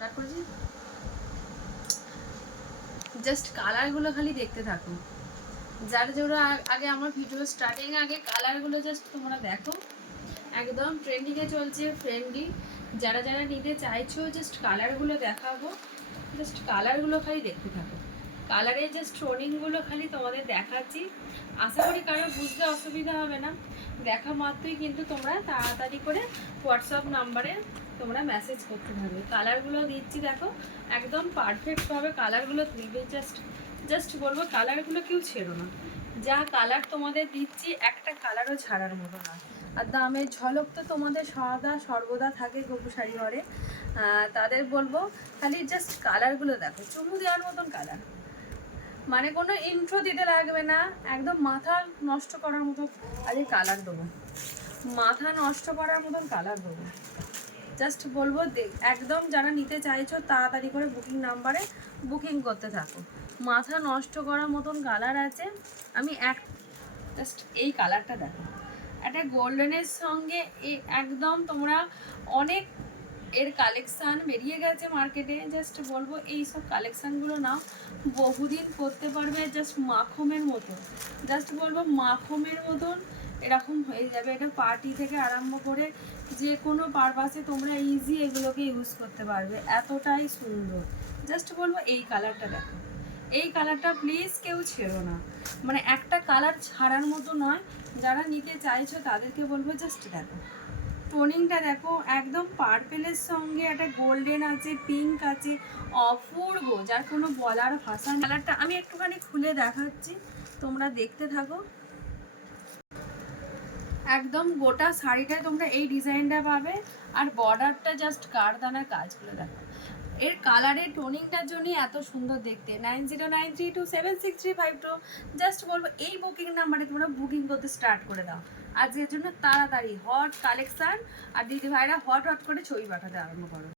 তারপরে জাস্ট কালারগুলো খালি দেখতে থাকো। যারা আগে আমার ভিডিও স্টার্টিং আগে কালারগুলো জাস্ট তোমরা দেখো, একদম ট্রেন্ডিংয়ে চলছে, ফ্রেন্ডলি। যারা নিতে চাইছো জাস্ট কালারগুলো দেখাবো, জাস্ট কালারগুলো খালি দেখতে থাকো। কালারের জাস্ট টোনিংগুলো খালি তোমাদের দেখাচ্ছি। আশা করি কারোর বুঝতে অসুবিধা হবে না। দেখা মাত্রই কিন্তু তোমরা তাড়াতাড়ি করে হোয়াটসঅ্যাপ নাম্বারে তোমরা মেসেজ করতে থাকবে। কালারগুলো দিচ্ছি দেখো, একদম পারফেক্টভাবে কালারগুলো দিবে। জাস্ট বলবো কালারগুলো কেউ ছেড়ো না। যা কালার তোমাদের দিচ্ছি একটা কালারও ছাড়ার মতো না। আর দামের ঝলক তো তোমাদের সর্বদা থাকে গোপু শাড়ি ঘরে। তাদের বলবো খালি জাস্ট কালারগুলো দেখো, চুমু দেওয়ার মতন কালার, মানে কোনো ইন্ট্রো দিতে লাগবে না। একদম মাথা নষ্ট করার মতো আরে কালার দেবো, মাথা নষ্ট করার মতন কালার দেবো। জাস্ট বলবো একদম যারা নিতে চাইছো তাড়াতাড়ি করে বুকিং নাম্বারে বুকিং করতে থাকো। মাথা নষ্ট করার মতন কালার আছে। আমি জাস্ট এই কালারটা দেখো, একটা গোল্ডেনের সঙ্গে একদম তোমরা অনেক এর কালেকশান বেরিয়ে গেছে মার্কেটে। জাস্ট বলবো এই সব কালেকশানগুলো নাও, বহুদিন পরতে পারবে। জাস্ট মাখমের মতন, জাস্ট বলবো মাখমের মতন এরকম হয়ে যাবে। এটা পার্টি থেকে আরম্ভ করে যে কোনো পারপাসে তোমরা ইজি এগুলোকে ইউজ করতে পারবে, এতটাই সুন্দর। জাস্ট বলবো এই কালারটা দেখো, এই কালারটা প্লিজ কেউ ছেড়ো না, মানে একটা কালার ছাড়ার মতো নয়। যারা নিতে চাইছো তাদেরকে বলবো জাস্ট দেখো টোনিংটা দেখো, একদম পার্পেলের সঙ্গে একটা গোল্ডেন আছে, পিঙ্ক আছে, অপূর্ব, যার কোনো বলার ভাষা। কালারটা আমি একটুখানি খুলে দেখাচ্ছি, তোমরা দেখতে থাকো। একদম গোটা শাড়িটায় তোমরা এই ডিজাইনটা পাবে। আর বর্ডারটা জাস্ট কারদানার কাজগুলো দেখো, এর কালারের টোনিংটার জন্যই এত সুন্দর দেখতে। 9093276352, জাস্ট বলবো এই বুকিং নাম্বারে তোমরা বুকিং করতে স্টার্ট করে দাও আজকের জন্য। তাড়াতাড়ি হট কালেকশান, আর দিদি ভাইরা হট করে ছবি পাঠাতে আরম্ভ করো।